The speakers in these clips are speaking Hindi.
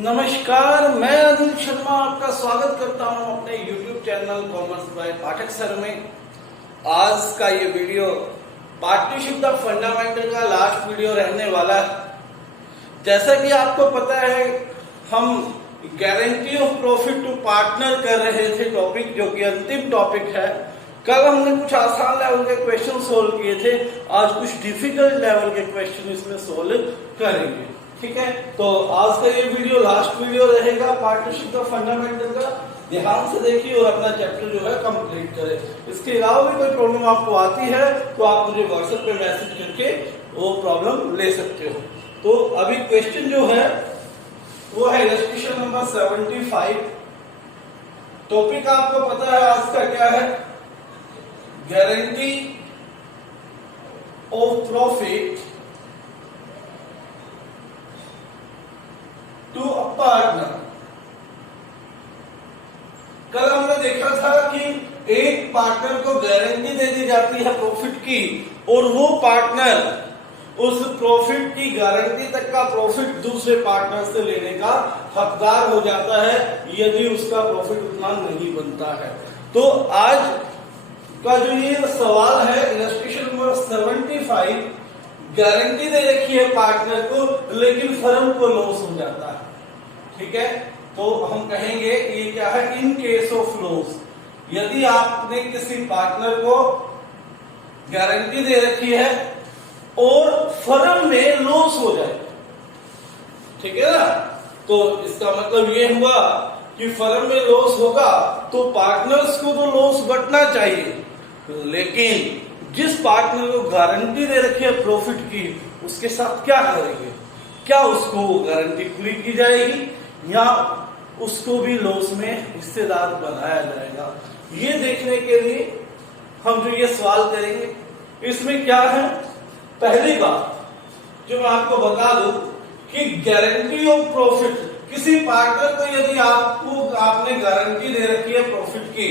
नमस्कार, मैं अनिल शर्मा आपका स्वागत करता हूं अपने YouTube channel commerce by Pathak sir में। आज का ये वीडियो पार्टनरशिप द फंडामेंटल का लास्ट वीडियो रहने वाला है। जैसा कि आपको पता है, हम guarantee of profit to partner कर रहे थे टॉपिक, जो कि अंतिम टॉपिक है। कल हमने कुछ आसान लेवल के क्वेश्चन सोल्व किए थे, आज कुछ डिफिकल्ट लेवल के क्वेश्चन इसमें सोल्व करेंगे। ठीक है, तो आज का ये वीडियो लास्ट वीडियो रहेगा पार्टनरशिप का फंडामेंटल का। ध्यान से देखिए और अपना चैप्टर जो है कंप्लीट करें। इसके अलावा भी कोई प्रॉब्लम आपको आती है तो आप मुझे व्हाट्सएप पे मैसेज करके वो प्रॉब्लम ले सकते हो। तो अभी क्वेश्चन जो है वो है इलस्ट्रेशन नंबर 75। टॉपिक आपको पता है आज का क्या है, guarantee of profit to a partner. कल हमने देखा था कि एक पार्टनर को गारंटी दे दी जाती है प्रॉफिट की, और वो पार्टनर उस प्रॉफिट की गारंटी तक का प्रॉफिट दूसरे पार्टनर से लेने का हकदार हो जाता है यदि उसका प्रॉफिट उतना नहीं बनता है। तो आज का जो ये सवाल है इलस्ट्रेशन नंबर 75, गारंटी दे रखी है पार्टनर को लेकिन फर्म को लॉस हो जाता है। ठीक है, तो हम कहेंगे ये क्या है, इन केस ऑफ लॉस। यदि आपने किसी पार्टनर को गारंटी दे रखी है और फर्म में लॉस हो जाए, ठीक है ना, तो इसका मतलब ये हुआ कि फर्म में लॉस होगा तो पार्टनर्स को तो लॉस बटना चाहिए, लेकिन जिस पार्टनर को गारंटी दे रखी है प्रॉफिट की, उसके साथ क्या करेंगे? क्या उसको गारंटी पूरी की जाएगी या उसको भी लॉस में हिस्सेदार बनाया जाएगा? ये देखने के लिए हम जो ये सवाल करेंगे, इसमें क्या है, पहली बात जो मैं आपको बता दूं कि गारंटी ऑफ प्रॉफिट, किसी पार्टनर को यदि आपने गारंटी दे रखी है प्रॉफिट की,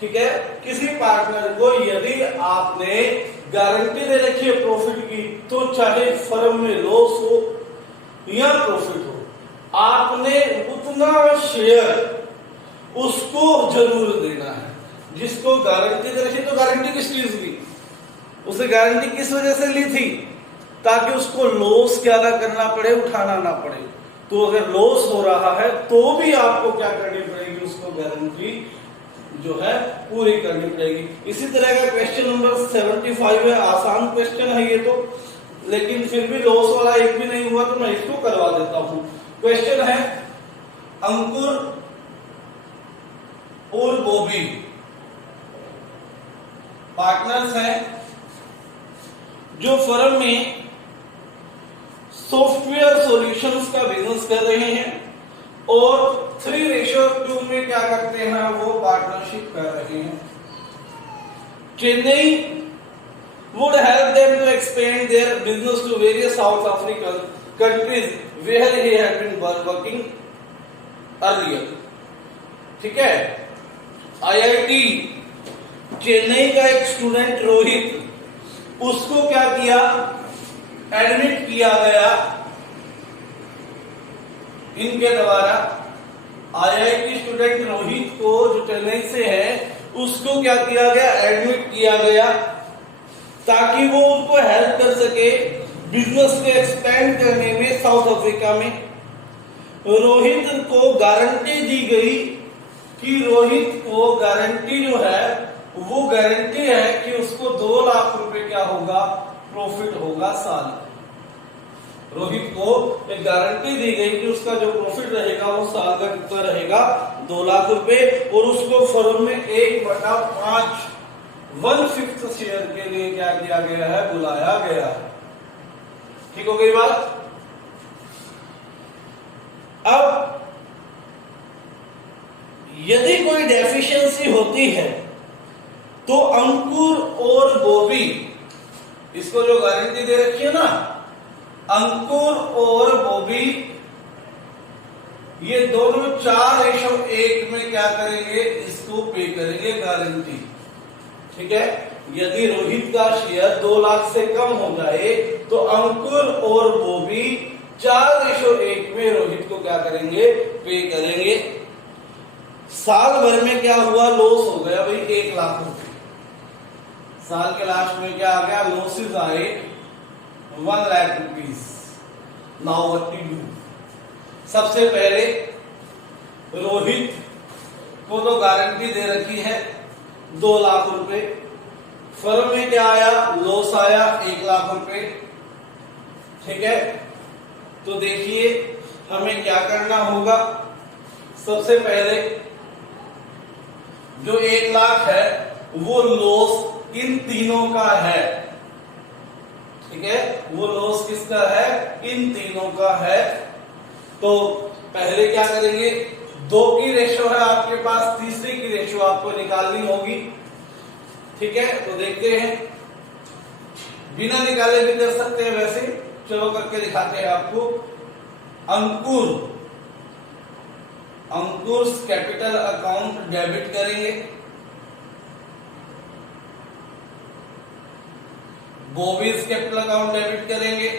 ठीक है, किसी पार्टनर को यदि आपने गारंटी दे रखी है प्रॉफिट की, तो चाहे फर्म में लॉस हो या प्रॉफिट हो, आपने उतना शेयर उसको जरूर देना है जिसको गारंटी दे रखी। तो गारंटी किस चीज की, उसे गारंटी किस वजह से ली थी, ताकि उसको लॉस क्या ना करना पड़े, उठाना ना पड़े। तो अगर लॉस हो रहा है तो भी आपको क्या करनी पड़ेगी, उसको गारंटी जो है पूरी करनी पड़ेगी। इसी तरह का क्वेश्चन नंबर 75 है, आसान क्वेश्चन है ये तो, लेकिन फिर भी लॉस वाला एक भी नहीं हुआ तो मैं इसको करवा देता हूं। क्वेश्चन है, अंकुर और बॉबी पार्टनर्स हैं जो फर्म में सॉफ्टवेयर सॉल्यूशंस का बिजनेस कर रहे हैं और 3:2 में क्या करते हैं, वो पार्टनरशिप कर रहे हैं। Chennai would help them to expand their business to various South African countries where he had been working earlier. ठीक है, IIT चेन्नई का एक स्टूडेंट रोहित, उसको क्या किया, एडमिट किया गया इनके द्वारा। IIT स्टूडेंट रोहित को, जो चेन्नई से है, उसको क्या किया गया, एडमिट किया गया ताकि वो उनको हेल्प कर सके बिजनेस को एक्सपेंड करने में साउथ अफ्रीका में। रोहित को गारंटी दी गई कि रोहित को गारंटी जो है वो गारंटी है कि उसको 2 लाख रुपए क्या होगा, प्रॉफिट होगा साल। रोहित को एक गारंटी दी गई कि उसका जो प्रॉफिट रहेगा वो साल का कितना रहेगा, 2 लाख रुपए, और उसको फर्म में 1/5 1/5 शेयर के लिए क्या किया गया है, बुलाया गया है। ठीक हो गई बात। अब यदि कोई डेफिशिएंसी होती है तो अंकुर और बॉबी, इसको जो गारंटी दे रखी है ना, अंकुर और बॉबी, ये दोनों 4:1 में क्या करेंगे, इसको पे करेंगे गारंटी। ठीक है, यदि रोहित का शेयर 2 लाख से कम हो जाए तो अंकुर और बॉबी 4:1 में रोहित को क्या करेंगे, पे करेंगे। साल भर में क्या हुआ, लॉस हो गया भाई 1 लाख रुपए। साल के लास्ट में क्या आ गया, लॉसेस आए 1 lakh rupees. Now what to do. सबसे पहले रोहित को तो गारंटी दे रखी है 2 लाख रुपए। फर्म में क्या आया, लॉस आया 1 लाख रुपए। ठीक है, तो देखिए हमें क्या करना होगा। सबसे पहले जो 1 लाख है वो लॉस इन तीनों का है। ठीक है, वो लॉस किसका है, इन तीनों का है। तो पहले क्या करेंगे, 2 की रेशो है आपके पास, तीसरे की रेशो आपको निकालनी होगी। ठीक है, तो देखते हैं, बिना निकाले भी कर सकते हैं वैसे, चलो करके दिखाते हैं आपको। अंकुर कैपिटल अकाउंट डेबिट करेंगे, बॉबीज कैपिटल अकाउंट डेबिट करेंगे,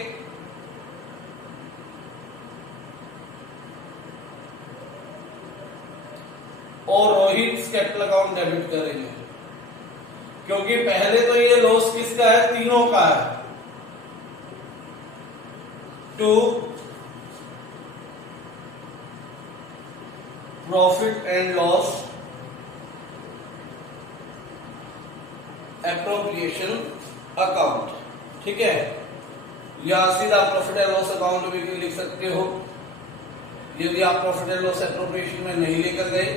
और रोहित कैपिटल अकाउंट डेबिट करेंगे। क्योंकि पहले तो ये लॉस किसका है, तीनों का है। To profit and loss appropriation account. ठीक है, या सीधा प्रॉफिट एंड लॉस अकाउंट भी लिख सकते हो यदि आप प्रॉफिट एंड लॉस एप्रोप्रिएशन में नहीं लेकर गए।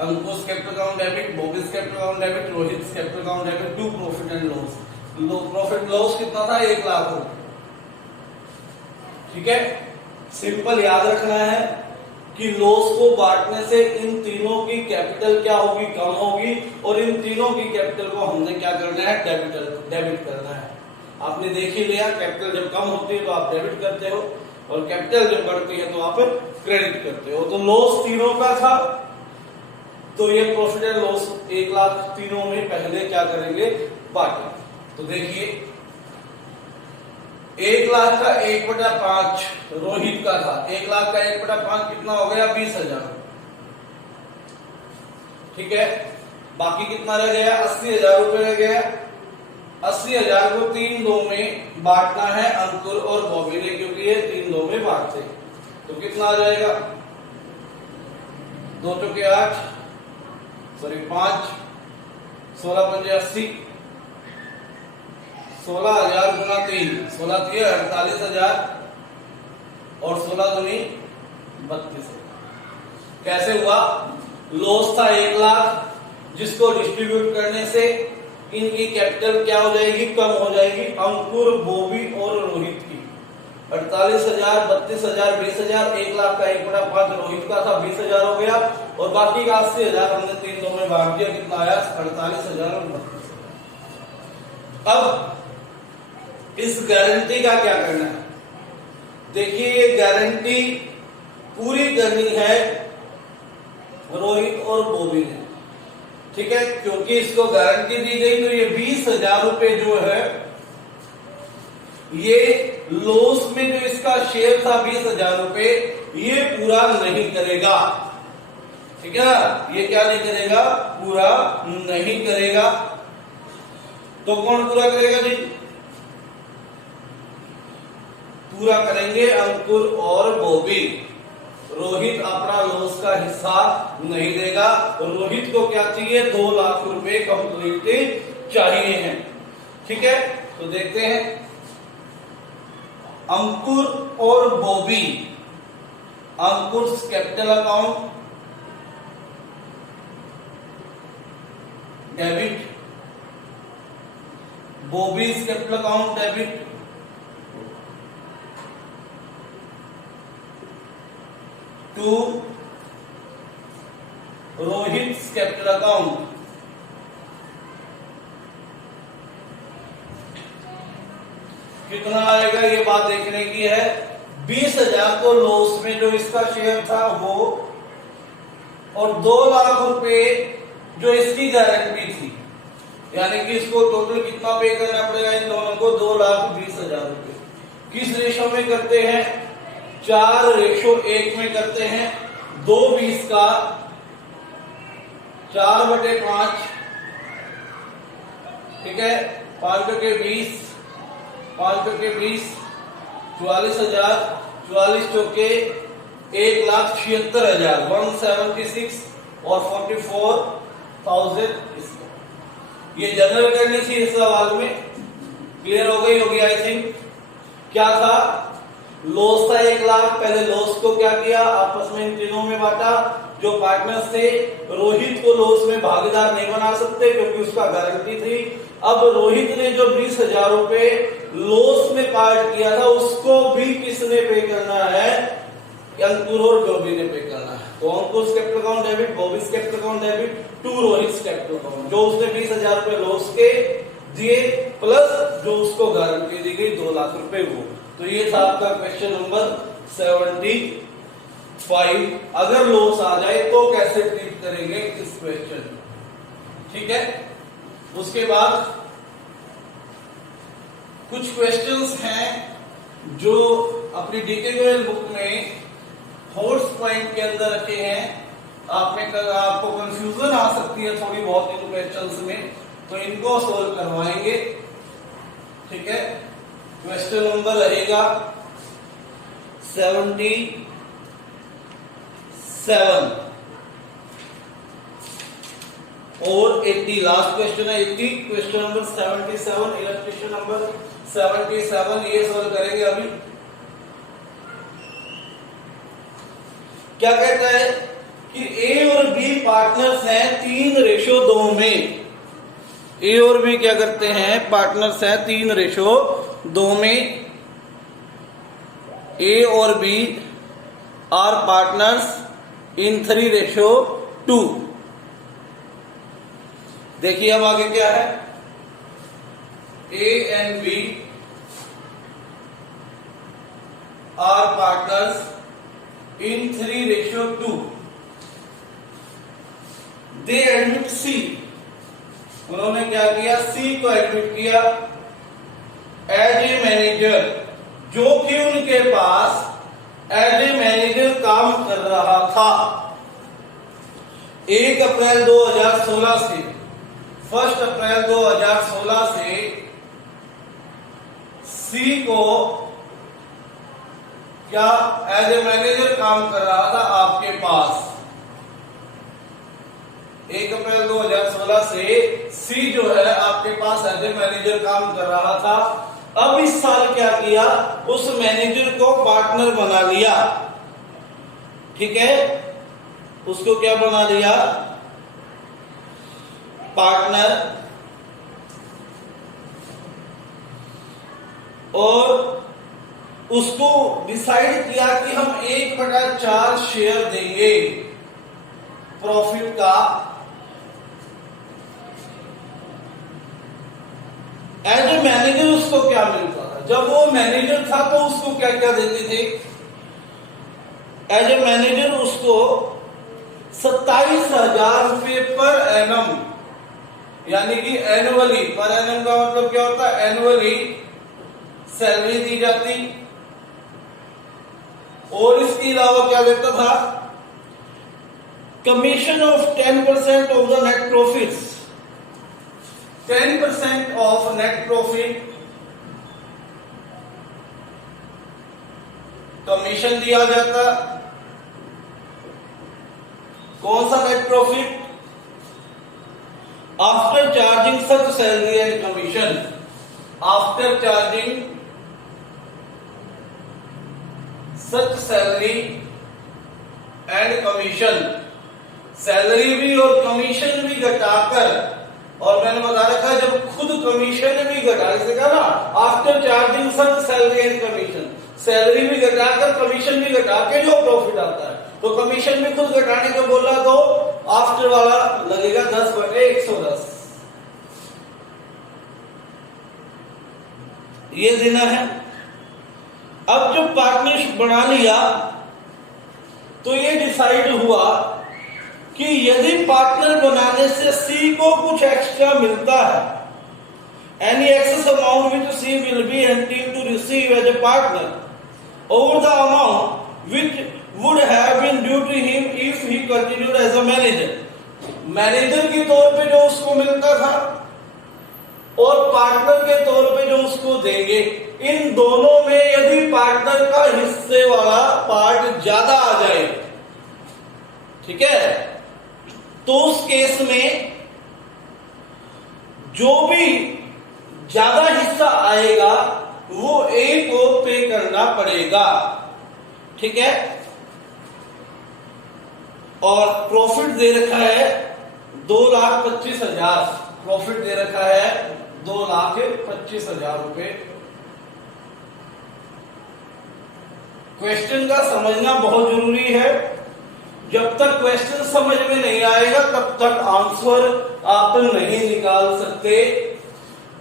Ankush capital account debit, Bobby's capital account debit, Rohit capital account debit to profit and loss. Profit loss कितना था, 1 लाख रुपए। ठीक है, सिंपल याद रखना है कि लॉस को बांटने से इन तीनों की कैपिटल क्या होगी, कम होगी, और इन तीनों की कैपिटल को हमने क्या करना है, डेबिट करना है। आपने देख ही लिया, कैपिटल जब कम होती है तो आप डेबिट करते हो, और कैपिटल जब बढ़ती है तो आप क्रेडिट करते हो। तो लॉस तीनों का था, तो ये प्रॉफिट एंड लॉस 1 लाख तीनों में पहले क्या करेंगे, बांटेंगे। तो देखिए 1 लाख का 1/5 रोहित का था, 1 लाख का 1/5 कितना हो गया, 20,000। ठीक है, बाकी कितना रह गया, 80,000 रुपए रह गया। 80,000 को 3 में बांटना है अंकुर और बॉबी ने, क्योंकि ये 3 में बांटते। तो कितना आ जाएगा, 2 चौके 8, सॉरी 5, 16 पंजे 80, 16,000 गुना 3, 16 3 48,000, और 16 दूनी 32,000। कैसे हुआ, लॉस था 1 लाख, जिसको डिस्ट्रीब्यूट करने से इनकी कैपिटल क्या हो जाएगी, कम हो जाएगी। अंकुर, बॉबी और रोहित की 48,000, 32,000, 20,000। 1 लाख का 1/5 रोहित का था, 20,000 हो गया, और बाकी का 80,000 हमने 3 में बांट दिया, कितना आया, 48,000 और 32,000। अब इस गारंटी का क्या करना है, देखिए ये गारंटी पूरी करनी है रोहित और बॉबी ने। ठीक है, क्योंकि इसको गारंटी दी गई, तो ये 20,000 रुपए जो है, ये लॉस में जो इसका शेयर था 20,000 रुपए, ये पूरा नहीं करेगा। ठीक है ना, ये क्या नहीं करेगा, पूरा नहीं करेगा। तो कौन पूरा करेगा जी, पूरा करेंगे अंकुर और बॉबी। रोहित अपना लॉस का हिस्सा नहीं देगा। रोहित को क्या चाहिए, 2 लाख रुपए कंप्लीट चाहिए हैं। ठीक है, तो देखते हैं अंकुर और Bobby. Ankur capital account debit, Bobby's capital account debit, to Rohit capital account. कितना आएगा ये बात देखने की है। 20,000 को लॉस में जो इसका शेयर था वो, और 2 लाख रुपए जो इसकी गारंटी थी, यानी कि इसको टोटल कितना पे करना पड़ेगा इन दोनों को, 2,20,000 रुपए। किस रेशो में करते हैं? 4:1 में करते हैं। 2/20 का 4/5, ठीक है, 5 के 20, 5 के 20, 44,000, 44 चौके 1,76,000, 176 और 44,000। ये जनरल करनी थी इस सवाल में, क्लियर हो गई होगी आई थिंक। क्या था? लॉस था 1 लाख। पहले लॉस को क्या किया? आपस में इन तीनों में बांटा। जो पार्टनर्स थे, रोहित को लॉस में भागीदार नहीं बना सकते क्योंकि उसका गारंटी थी। अब रोहित ने जो 20,000 रुपए लॉस में पार्ट किया था उसको भी किसने पे करना है? अंकुर और बॉबी ने पे करना है। तो Ankur capital account debit, Bobby capital account debit to Rohit capital account. जो उसने 20,000 रुपए लॉस के दिए प्लस जो उसको गारंटी दी गई 2 लाख रुपए वो। तो ये था आपका क्वेश्चन नंबर 75। अगर लॉस आ जाए तो कैसे ट्रीट करेंगे इस क्वेश्चन, ठीक है। उसके बाद कुछ क्वेश्चंस हैं जो अपनी डीके गोयल बुक में फोर्स पॉइंट के अंदर रखे हैं। आपको कंफ्यूजन आ सकती है थोड़ी बहुत इन क्वेश्चंस में, तो इनको सोल्व करवाएंगे, ठीक है। क्वेश्चन नंबर रहेगा 77 और 80। लास्ट क्वेश्चन है 80। क्वेश्चन नंबर 77, इलस्ट्रेशन नंबर 77, ये सोल्व करेंगे अभी। क्या कहता है कि ए और बी पार्टनर्स हैं 3:2 में। ए और बी क्या करते हैं? पार्टनर्स हैं 3:2 में। ए और बी आर पार्टनर्स इन 3:2। देखिए अब आगे क्या है? A and B are partners in 3:2. They admit C. उन्होंने क्या किया? C को एडमिट किया एज ए मैनेजर, जो कि उनके पास एज ए मैनेजर काम कर रहा था 1 अप्रैल 2016 से। 1 अप्रैल 2016 से C को क्या एज ए मैनेजर काम कर रहा था आपके पास। 1 अप्रैल 2016 से सी जो है आपके पास एज ए मैनेजर काम कर रहा था। अब इस साल क्या किया? उस मैनेजर को पार्टनर बना लिया, ठीक है। उसको क्या बना लिया? पार्टनर। और उसको डिसाइड किया कि हम 1/4 शेयर देंगे प्रॉफिट का। एज ए मैनेजर उसको क्या मिलता था? जब वो मैनेजर था तो उसको क्या क्या देते थे? एज ए मैनेजर उसको 27,000 रुपए पर एनम, यानी कि एनुअली। पर एनम का मतलब क्या होता है? एनुअली सैलरी दी जाती। और इसके अलावा क्या देता था? Commission of 10% of the net profits. 10% of net profit commission दिया जाता। कौन सा net profit? After charging such salary and commission. After charging such salary and commission. Salary भी और कमीशन भी घटाकर, और मैंने बता रखा जब खुद कमीशन भी घटा, इसे कहा ना after charging such salary and commission. Salary भी घटाकर कमीशन भी घटा के जो प्रॉफिट आता है, तो कमीशन भी खुद घटाने को बोला तो आफ्टर वाला लगेगा 10/110। ये देना है। अब जब पार्टनरशिप बना लिया तो ये डिसाइड हुआ कि यदि पार्टनर बनाने से सी को कुछ एक्स्ट्रा मिलता है, any excess amount which she will be entitled to receive receive as a partner over the amount which would have been due to him if he continued as a manager. Manager के तौर पे जो उसको मिलता था और पार्टनर के तौर पे जो उसको देंगे, इन दोनों में यदि पार्टनर का हिस्से वाला पार्ट ज्यादा आ जाए, ठीक है, तो उस केस में जो भी ज्यादा हिस्सा आएगा वो ए को पे करना पड़ेगा, ठीक है। और प्रॉफिट दे रखा है 2,25,000, प्रॉफिट दे रखा है 2,25,000 रुपए। क्वेश्चन का समझना बहुत जरूरी है। जब तक क्वेश्चन समझ में नहीं आएगा तब तक आंसर आप नहीं निकाल सकते।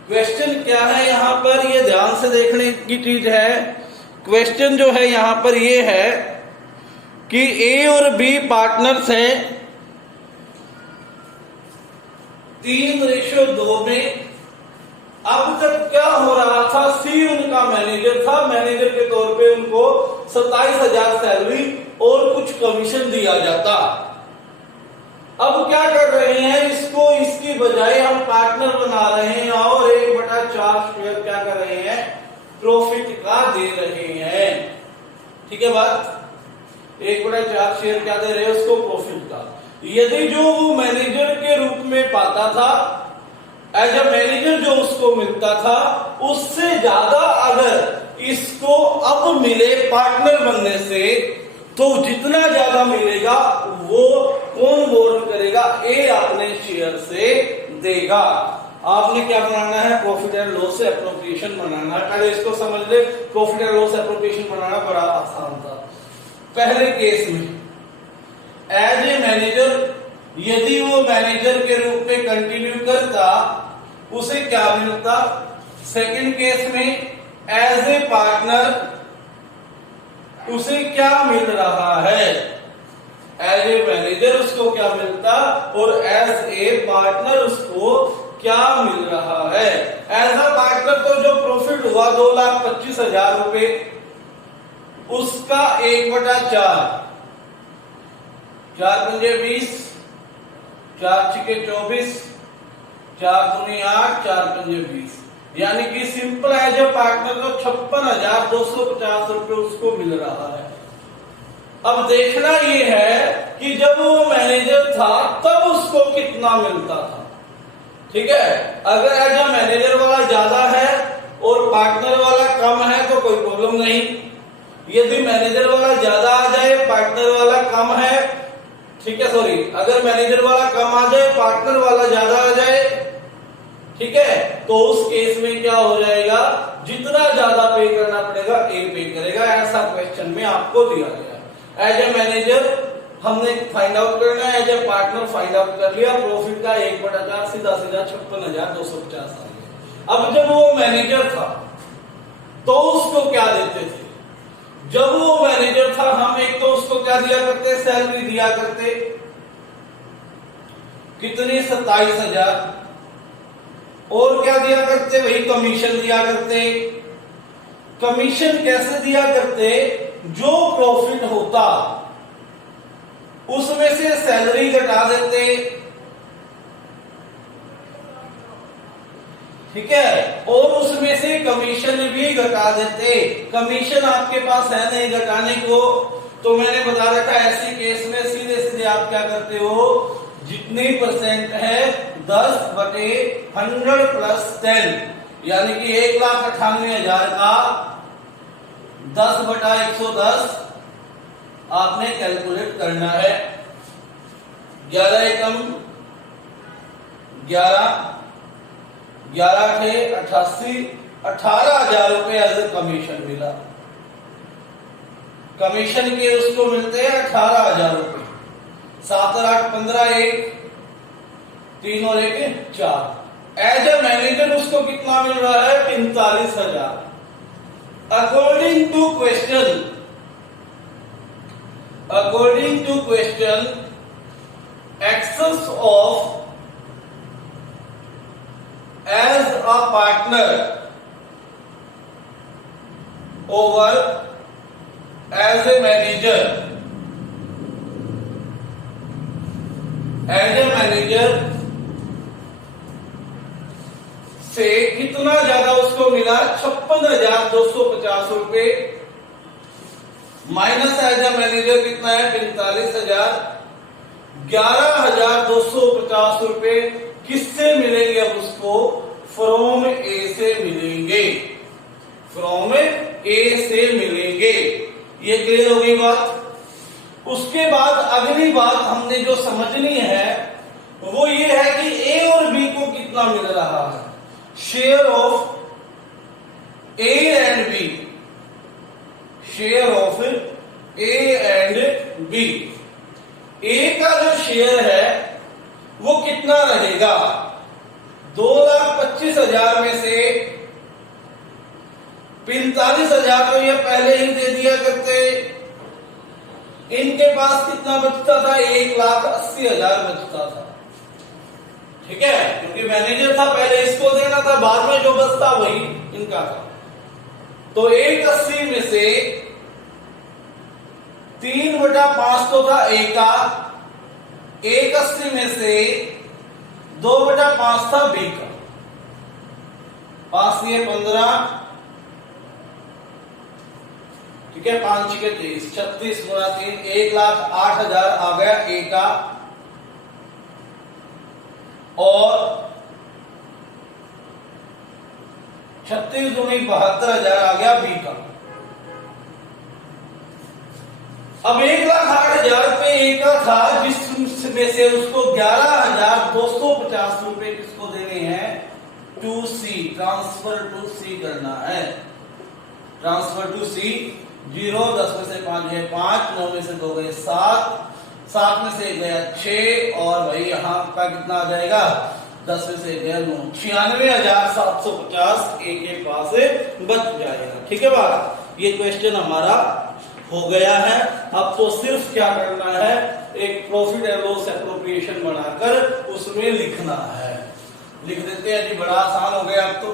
क्वेश्चन क्या है यहां पर, ये ध्यान से देखने की चीज है। क्वेश्चन जो है यहां पर ये है कि ए और बी पार्टनर्स हैं 3:2 में। अब तक क्या हो रहा था, सी उनका मैनेजर था, मैनेजर के तौर पे उनको 27,000 सैलरी और कुछ कमीशन दिया जाता। अब क्या कर रहे हैं, इसको इसकी बजाय हम पार्टनर बना रहे हैं और 1/4 शेयर क्या कर रहे हैं, प्रॉफिट का दे रहे हैं, ठीक है बात। 1/4 शेयर क्या दे रहे हैं उसको, प्रॉफिट का। यदि जो वो मैनेजर के रूप में पाता था, एज अ मैनेजर जो उसको मिलता था, उससे ज्यादा अगर इसको अब मिले पार्टनर बनने से, तो जितना ज्यादा मिलेगा वो कौन बोर्न करेगा, ए अपने शेयर से देगा। आपने क्या बनाना है, प्रॉफिट एंड लॉस एप्रोप्रिएशन बनाना है। पहले इसको समझ ले, प्रॉफिट एंड लॉस एप्रोप्रिएशन बनाना बड़ा आसान था। पहले केस में एज ए मैनेजर, यदि वो मैनेजर के रूप में कंटिन्यू करता, उसे क्या मिलता। सेकंड केस में एज ए पार्टनर उसे क्या मिल रहा है, एज ए मैनेजर उसको क्या मिलता और एज ए पार्टनर उसको क्या मिल रहा है। एज अ पार्टनर तो जो प्रॉफिट हुआ 2,25,000 रुपए, उसका 1/4, 4 पंजे 20, 4 छिके 24, 4 दूनी 8, 4 पंजे 20, यानी कि सिंपल एज ए पार्टनर को 56,250 रुपए उसको मिल रहा है। अब देखना ये है कि जब वो मैनेजर था तब उसको कितना मिलता था, ठीक है। अगर एज ए मैनेजर वाला ज्यादा है और पार्टनर वाला कम है तो कोई प्रॉब्लम नहीं। यदि मैनेजर वाला ज्यादा आ जाए, पार्टनर वाला कम है, ठीक है, सॉरी, अगर मैनेजर वाला कम आ जाए, पार्टनर वाला ज्यादा आ जाए, ठीक है, तो उस केस में क्या हो जाएगा, जितना ज्यादा पे करना पड़ेगा ए पे करेगा। ऐसा क्वेश्चन में आपको दिया गया। एज ए मैनेजर हमने फाइंड आउट करना है, as a partner find out कर लिया। प्रॉफिट का 1/4 सीधा 56,250 आ गया। अब जब वो मैनेजर था तो उसको क्या देते थे, जब वो मैनेजर था हम एक तो उसको क्या दिया करते, सैलरी दिया करते, कितनी 27,000, और क्या दिया करते, वही कमीशन दिया करते। कमीशन कैसे दिया करते, जो प्रॉफिट होता उसमें से सैलरी घटा देते, ठीक है, और उसमें से कमीशन भी घटा देते। कमीशन आपके पास है नहीं घटाने को, तो मैंने बता रखा ऐसी केस में सीधे सीधे आप क्या करते हो, जितनी परसेंट है 10/100 + 10, यानी कि 1,98,000 का 10/110 आपने कैलकुलेट करना है। 11 एकम 11, 11 थे 88, 18,000 रुपए एज ए कमीशन मिला। कमीशन के उसको मिलते हैं 18,000 रुपए। 7 और 8 15, 1 3 और 1 4। एज ए मैनेजर उसको कितना मिल रहा है, 45,000। According to question, excess of as a partner over as a manager, से कितना ज्यादा उसको मिला 56,250 रुपए, माइनस एज ए मैनेजर कितना है 45,000, 11,250 रुपए किससे मिलेंगे? अब उसको फ्रॉम ए से मिलेंगे, फ्रॉम ए से मिलेंगे। ये क्लियर हो गई बात। उसके बाद अगली बात हमने जो समझनी है वो ये है कि ए और बी को कितना मिल रहा है, share of A and B, share of A and B. A का जो शेयर है वो कितना रहेगा? 2,25,000 में से 45,000 तो ये पहले ही दे दिया करते, इनके पास कितना बचता था? 1,80,000 बचता था, ठीक है, क्योंकि मैनेजर था, पहले इसको देना था, बाद में जो बचता वही इनका था। तो 1,80 में से 3/5 तो था ए का, 1,80 में से 2/5 था बी का, 5 ये 15, ठीक है, 5 के 23, 36 गुणा 3, 1,08,000 आ गया ए का, और 36 दूनी 72,000 आ गया बी का। अब 1,08,000 पे ए का था, जिसमें से उसको 11,250 रुपए किसको देने हैं? टू सी, ट्रांसफर टू सी करना है, ट्रांसफर टू सी। 0, 10 में से 5 गए 5, 9 में से 2 गए 7, 7 में से 1 गया 6, और भाई यहां का कितना आ जाएगा? 10 में से 1 गया 9, 96,750 ए के पास बच जाएगा। ठीक है बात, ये क्वेश्चन हमारा हो गया है। अब तो सिर्फ क्या करना है, एक प्रॉफिट एंड लॉस एप्रोप्रिएशन बनाकर उसमें लिखना है। लिख देते हैं जी, बड़ा आसान हो गया। अब तो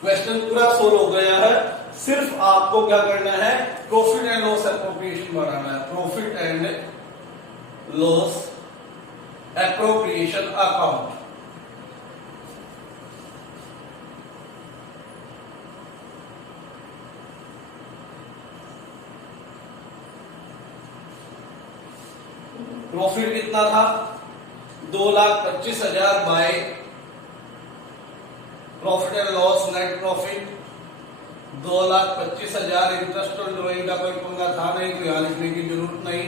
क्वेश्चन पूरा सोल्व हो गया है, सिर्फ आपको क्या करना है, प्रॉफिट एंड लॉस एप्रोप्रिएशन बनाना है। Profit and loss appropriation account. Profit कितना था? 2,25,000 by profit and loss net profit 2,25,000। Interest और ड्रॉइंग का कोई पंगा था नहीं, तो यहां लिखने की जरूरत नहीं।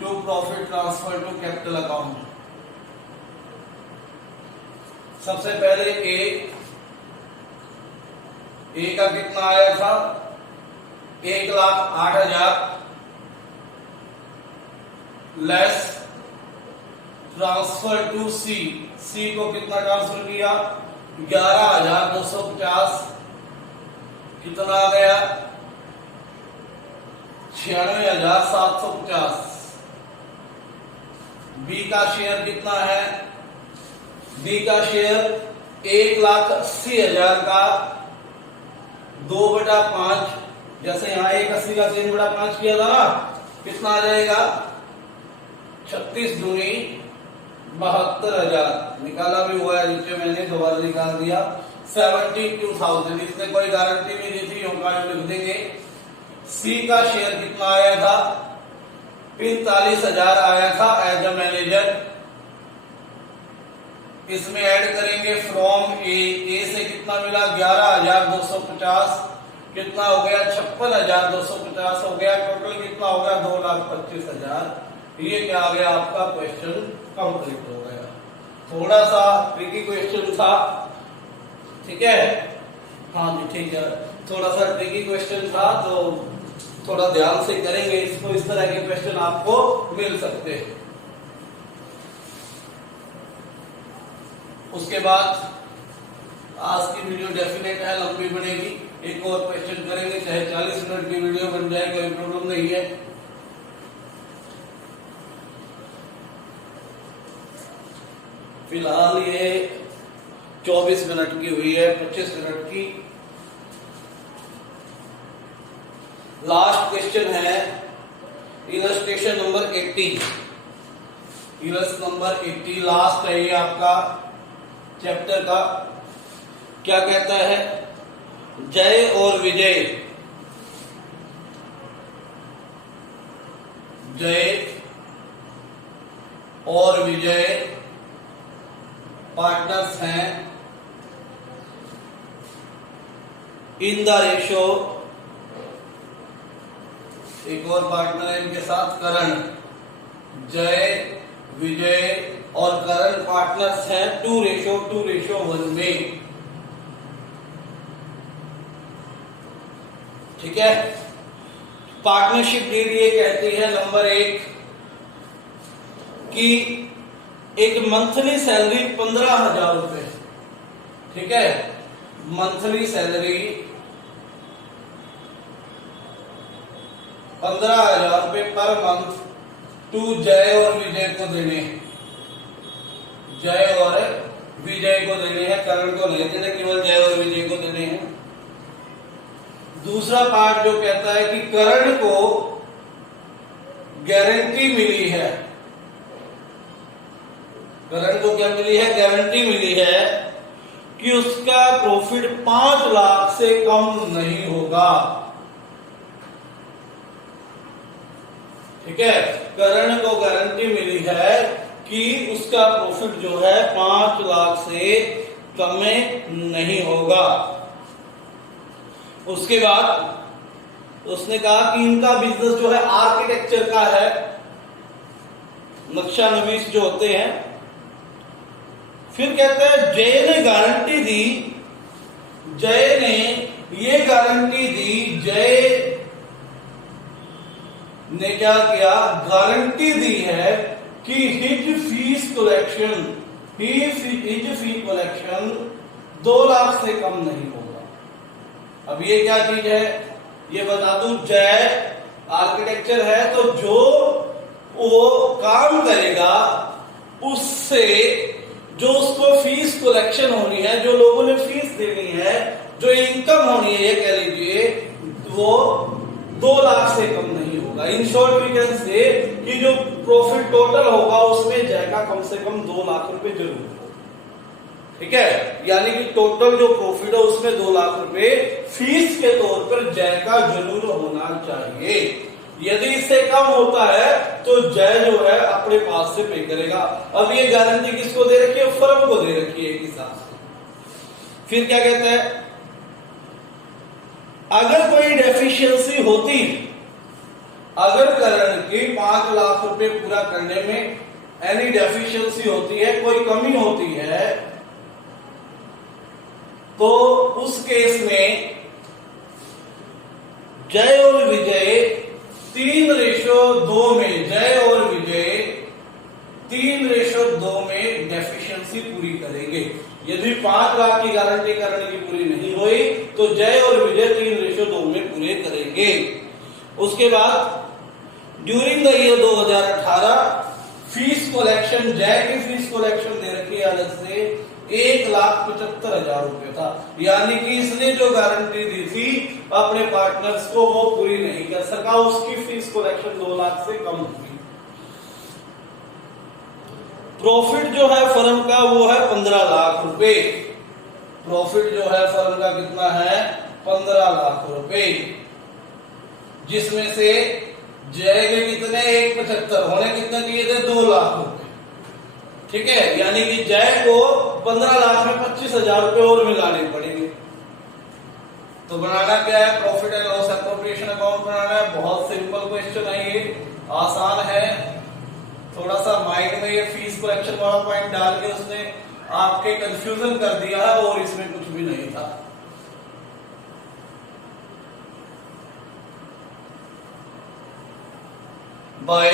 To profit transfer to capital account. सबसे पहले ए का कितना आया था? 1,08,000 less transfer to C. C को कितना ट्रांसफर किया? 11,250। कितना आ गया? 96,750। बी का शेयर कितना है? बी का शेयर 1,80,000 का 2/5, जैसे यहां 1,80 का 3/5 किया था ना, कितना आ जाएगा? 36 दूनी 72,000। निकाला भी हुआ है नीचे, मैंने दोबारा निकाल दिया। 72,000। इसमें कोई गारंटी नहीं दी थी, होगा लिख देंगे। सी का शेयर कितना आया था? 45,000 आया था एज अ मैनेजर। इसमें ऐड करेंगे फ्रॉम ए से कितना मिला? 11,250। कितना हो गया? 56,250 हो गया। टोटल कितना हो गया? 2,25,000। ये क्या आ गया? आपका क्वेश्चन कंप्लीट हो गया। थोड़ा सा ट्रिकी क्वेश्चन था, ठीक है? हाँ जी ठीक है, थोड़ा सा ट्रिकी क्वेश्चन था, तो थोड़ा ध्यान से करेंगे इसको, इस तरह के क्वेश्चन आपको मिल सकते हैं। उसके बाद आज की वीडियो डेफिनेट है लंबी बनेगी, एक और क्वेश्चन करेंगे, चाहे 40 मिनट की वीडियो बन जाए, कोई प्रॉब्लम नहीं है। फिलहाल ये 24 मिनट की हुई है, 25 मिनट की। लास्ट क्वेश्चन है illustration number 80। Illustration number 80 last है ये आपका चैप्टर का। क्या कहता है? जय और विजय, जय और विजय पार्टनर्स हैं इन द रेशो। एक और पार्टनर है इनके साथ करण। जय, विजय और करण पार्टनर्स हैं 2:1 में। ठीक है। पार्टनरशिप डीड ये कहती है नंबर 1 कि एक मंथली सैलरी 15,000 रुपए। ठीक है, मंथली सैलरी 15,000 रुपए पर मंथ टू जय और विजय को देने। जय और विजय को देने हैं, करण को नहीं देने, केवल जय और विजय को देने हैं। दूसरा पार्ट जो कहता है कि करण को गारंटी मिली है। करण को क्या मिली है? गारंटी मिली है कि उसका प्रॉफिट 5 लाख से कम नहीं होगा। ठीक है, करण को गारंटी मिली है कि उसका प्रॉफिट जो है 5 लाख से कम में नहीं होगा। उसके बाद उसने कहा कि इनका बिजनेस जो है आर्किटेक्चर का है, नक्शा नवीस जो होते हैं। फिर कहते हैं जय ने गारंटी दी, जय ने ये गारंटी दी, जय ने क्या किया? गारंटी दी है कि हिज फीस कलेक्शन 2 लाख से कम नहीं होगा। अब ये क्या चीज है ये बता दूं। जय आर्किटेक्चर है तो जो वो काम करेगा उससे जो उसको फीस कलेक्शन होनी है, जो लोगों ने फीस देनी है, जो इनकम होनी है, ये कह लीजिए वो 2 लाख से कम नहीं होगा। In short we can say कि जो प्रॉफिट टोटल होगा उसमें जय का कम से कम 2 लाख रुपए जरूर होगा। ठीक है, यानी कि टोटल जो प्रॉफिट है उसमें 2 लाख रुपए फीस के तौर पर जय का जरूर होना चाहिए। यदि इससे कम होता है तो जय जो है अपने पास से पे करेगा। अब ये गारंटी किसको दे रखी है? फर्म को दे रखी है एक हिसाब से। फिर क्या कहता है? अगर कोई डेफिशिएंसी होती, अगर करण की 5 लाख रुपए पूरा करने में एनी डेफिशिएंसी होती है, कोई कमी होती है, तो उस केस में जय और विजय 3:2 में, जय और विजय 3:2 में डेफिशिएंसी पूरी करेंगे। यदि 5 लाख की गारंटी करने की पूरी नहीं हुई तो जय और विजय 3:2 में पूरे करेंगे। उसके बाद during the year 2018 fees collection, जय की फीस कलेक्शन दे रखी है अलग से 1,75,000 रुपए था। यानी कि इसने जो गारंटी दी थी अपने पार्टनर्स को वो पूरी नहीं कर सका, उसकी फीस कलेक्शन 2 लाख से कम हुई। प्रॉफिट जो है फर्म का वो है 15 लाख रुपए। प्रॉफिट जो है फर्म का कितना है? 15 लाख रुपए, जिसमें से जय के कितने 1,75 होने कितने दिए थे? 2 लाख रुपए। ठीक है, यानी कि जय को 15 लाख में 25,000 रुपए और मिलाने पड़ेंगे। तो बनाना क्या है? Profit and loss appropriation account बनाना है। बहुत सिंपल क्वेश्चन है, ये आसान है। थोड़ा सा माइंड में ये फीस कलेक्शन वाला पॉइंट डाल के उसने आपके कंफ्यूजन कर दिया है और इसमें कुछ भी नहीं था। By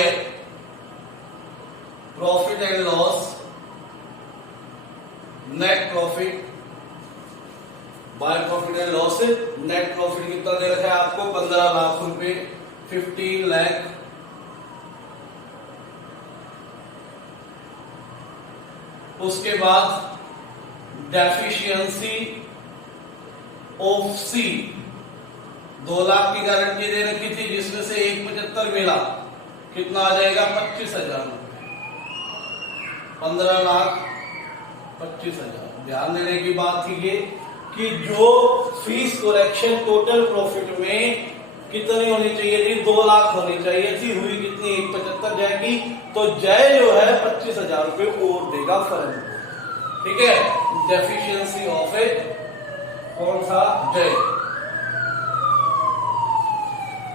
profit and loss, net profit, by profit and loss net profit कितना दे रखा है आपको? 15 लाख रुपए, 15 लाख। उसके बाद डेफिशिएंसी ऑफ सी, 2 लाख की गारंटी दे रखी थी जिसमें से 1.75 मिला, कितना आ जाएगा 25,000 रुपए, 15,25,000। ध्यान देने की बात थी ये कि जो फीस कलेक्शन टोटल प्रॉफिट में कितनी होनी चाहिए थी, 2 लाख होनी चाहिए थी, हुई कितनी 1.75 जाएगी, तो जय जो है 25,000 रुपए और देगा फर्म को। ठीक है, डेफिशिएंसी ऑफ ए कौन सा, जय।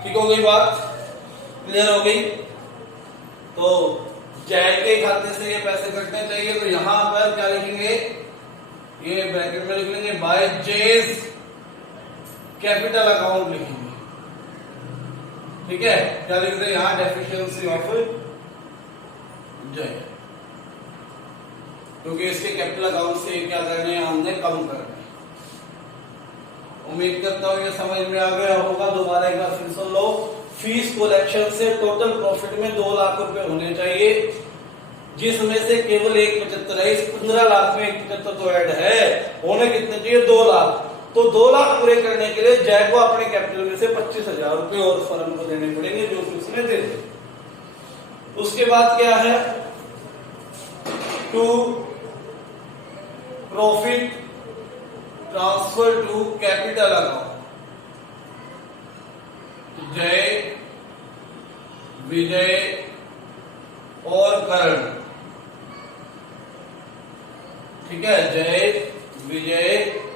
ठीक हो गई बात, क्लियर हो गई। तो जय के खाते से ये पैसे कटने चाहिए, तो यहां पर क्या लिखेंगे, ये ब्रैकेट में लिख लेंगे बाय जेज कैपिटल अकाउंट लिखेंगे। ठीक है, क्या लिख रहे हैं यहां, डेफिशिएंसी ऑफ जय, क्योंकि इसके कैपिटल अकाउंट से क्या करने हैं, हमने कम करने। उम्मीद करता हूं ये समझ में आ गया होगा। दोबारा एक बार फिर सुन लो, फीस कलेक्शन से टोटल प्रॉफिट में 2 लाख रुपए होने चाहिए, जिसमें से केवल 1.75 है। इस 15 लाख में 1.75 तो ऐड है, होने कितने चाहिए, 2 लाख। तो 2 लाख पूरे करने के लिए जय को अपने कैपिटल में से 25,000 रुपए और फर्म को देने पड़ेंगे, जो कि उसने दे दिए। उसके बाद क्या है, to profit transfer to capital account, Jai, Vijay और करण। ठीक है, जय, विजय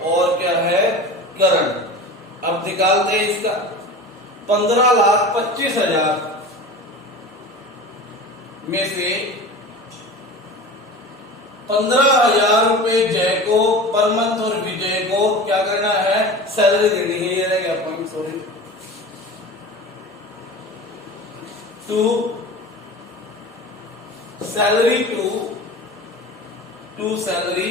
और क्या है, करण। अब निकालते हैं इसका, 15,25,000 में से 15,000 रुपए जय को पर मंथ और विजय को क्या करना है, सैलरी देनी है। ये रह गया point, sorry, to salary to salary,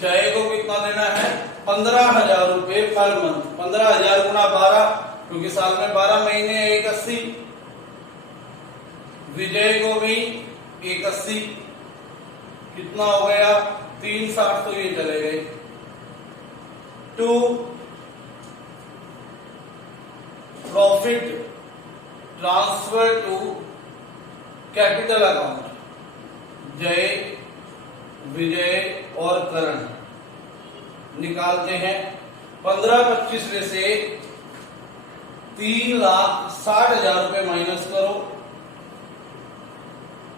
Jai को कितना देना है, 15,000 रुपए पर मंथ। 15,000 गुना 12, क्योंकि साल में 12 महीने, 180। विजय को भी 180, कितना हो गया 360, तो ये चले गए। To profit transfer to capital account, Jai, Vijay और करण। निकालते हैं, 15,25 में से 3,60,000 रुपए माइनस करो,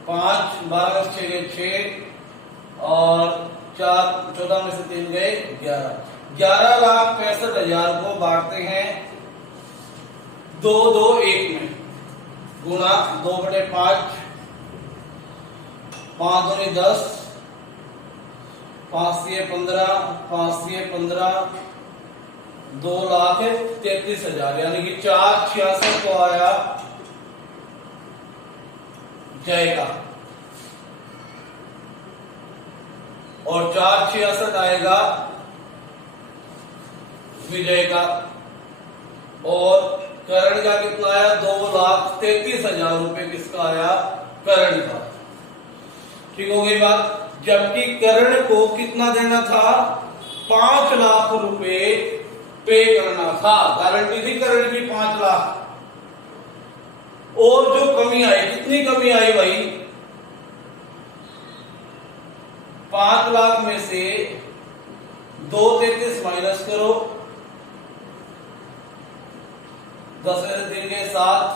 5, 12 में 6 और 4, 14 में से 3 गए 11, 11,65,000 को बांटते हैं 2, 2, 1 में, गुणा 2/5, 5 दूनी 10, 5 से 15, 5 से 15, 2,33,000, यानी कि 4,66 को आया जय का, और 4,66 आएगा विजय का, और करण का कितना आया, 2,33,000 रुपए किसका आया, करण का। ठीक हो गई बात। जबकि करण को कितना देना था, 5 लाख रुपए पे करना था, गारंटी थी करण की 5 लाख, और जो कमी आई, कितनी कमी आई भाई, 5 लाख में से 2,33 माइनस करो, 10 में से 3 गए 7,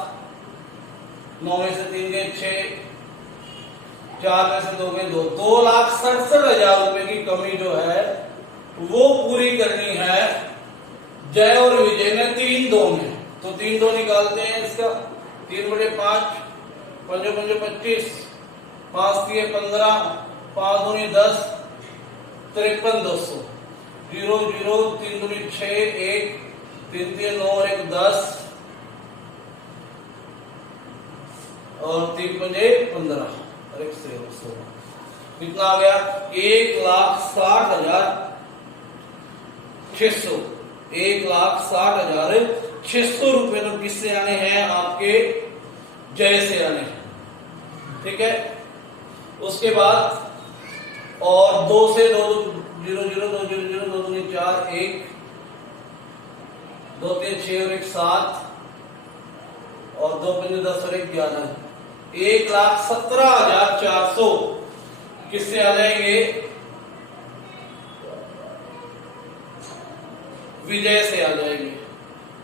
9 में से 3 गए 6, 4 में से 2 गए 2, 2,67,000 रुपए की कमी जो है वो पूरी करनी है जय और विजय ने 3-2 में। तो 3-2 निकालते हैं इसका, 3/5, 5-5 25, 5 3 15, 5 दूनी 10, 53,200, 0 0, 3 दूनी 6, 1, 3 3 9 और 1 10, और 3 5 15 और 1 16, कितना आ गया, 1,60,600, 1,60,600 रुपए तो किससे आने हैं, आपके जय से आने हैं। ठीक है, उसके बाद और 2 से 2 0 0 2 0 0 2 दूनी 4 1 2 3 6 और 1 7 और 2 पंजे 10 और 1 11 1,17,400 किससे आ जाएंगे? विजय से आ जाएंगे।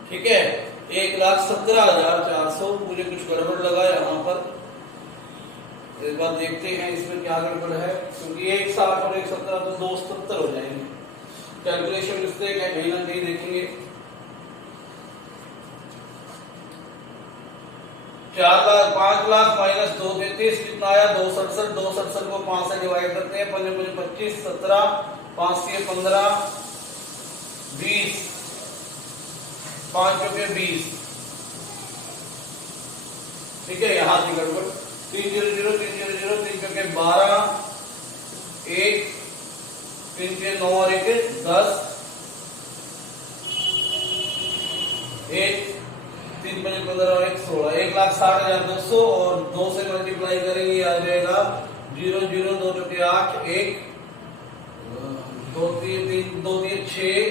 ठीक है, 1,17,400। मुझे कुछ गड़बड़ लगा यहाँ पर, एक बार देखते हैं इसमें क्या गड़बड़ है, क्योंकि 1,60 और 1,17 तो 2,77 हो जाएंगे। कैलकुलेशन मिस्टेक है, कहीं ना कहीं देखेंगे। 5,00,000 माइनस 2,33 कितना आया? 2,67। 2,67 को 5 से डिवाइड करते हैं, 5 5 25 17 5 से 15 20 5 चौके 20। ठीक है, यहां से गड़बड़ 3 0 0 3 0 0 3 चौके 12 1 3 के 9 और 1 10 1 3 5 15 और 1 16 1,60,200 और 2 से मल्टीप्लाई करेंगे आ जाएगा 0 0 2 चौके 8 1 2 3 2 3 6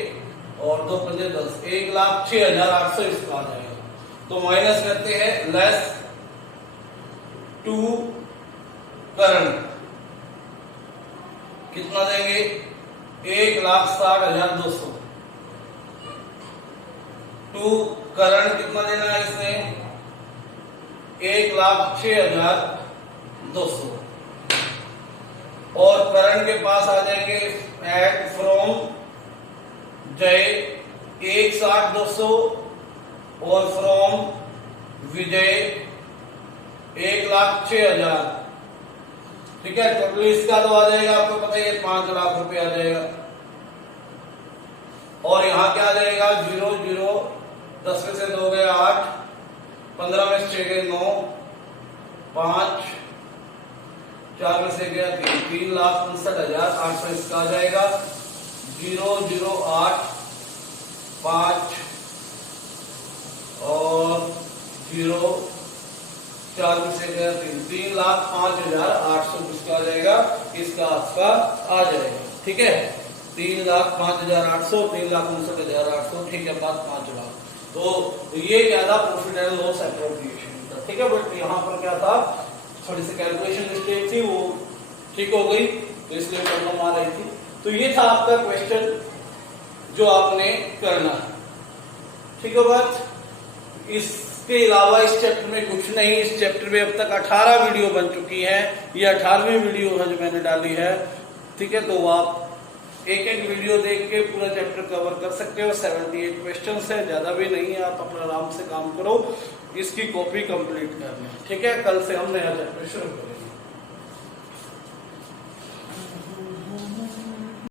और 2 पंजे 10 1,06,800 इसका आ जाएगा। तो माइनस करते हैं, लेस टू करंट कितना देंगे? 1,60,200 टू करंट कितना देना है इसमें? 1,06,200 और करंट के पास आ जाएंगे एट फ्रॉम जय 1,60,200 और फ्रॉम विजय 1,06,000। ठीक है, टोटल इसका तो आ जाएगा, आपको पता ही है 5 लाख रुपए आ जाएगा। और यहां क्या आ जाएगा? 0 0 10 में से 2 गए 8 15 में से 6 गए 9 5 4 में से गया 3 3,59,800 इसका आ जाएगा। 0 0 8 5 और 0 4 में से गया 3 3,05,800 इसका आ जाएगा। इसका आपका आ जाएगा। ठीक है, 3,05,800 3,59,800। ठीक है, बात 5 लाख। तो ये क्या था? प्रॉफिट एंड लॉस एप्रोप्रिएशन था। ठीक है, बट यहाँ पर क्या था, थोड़ी सी कैलकुलेशन मिस्टेक थी, वो ठीक हो गई, तो इसलिए प्रॉब्लम आ रही थी। तो ये था आपका क्वेश्चन जो आपने करना है। ठीक है बात। इसके अलावा इस चैप्टर में कुछ नहीं। इस चैप्टर में अब तक 18 वीडियो बन चुकी है, ये 18वीं वीडियो है जो मैंने डाली है। ठीक है, तो आप एक एक वीडियो देख के पूरा चैप्टर कवर कर सकते हो। 78 क्वेश्चंस है, ज्यादा भी नहीं है, आप अपना आराम से काम करो, इसकी कॉपी कंप्लीट करना है। ठीक है, कल से हम नया चैप्टर शुरू करेंगे।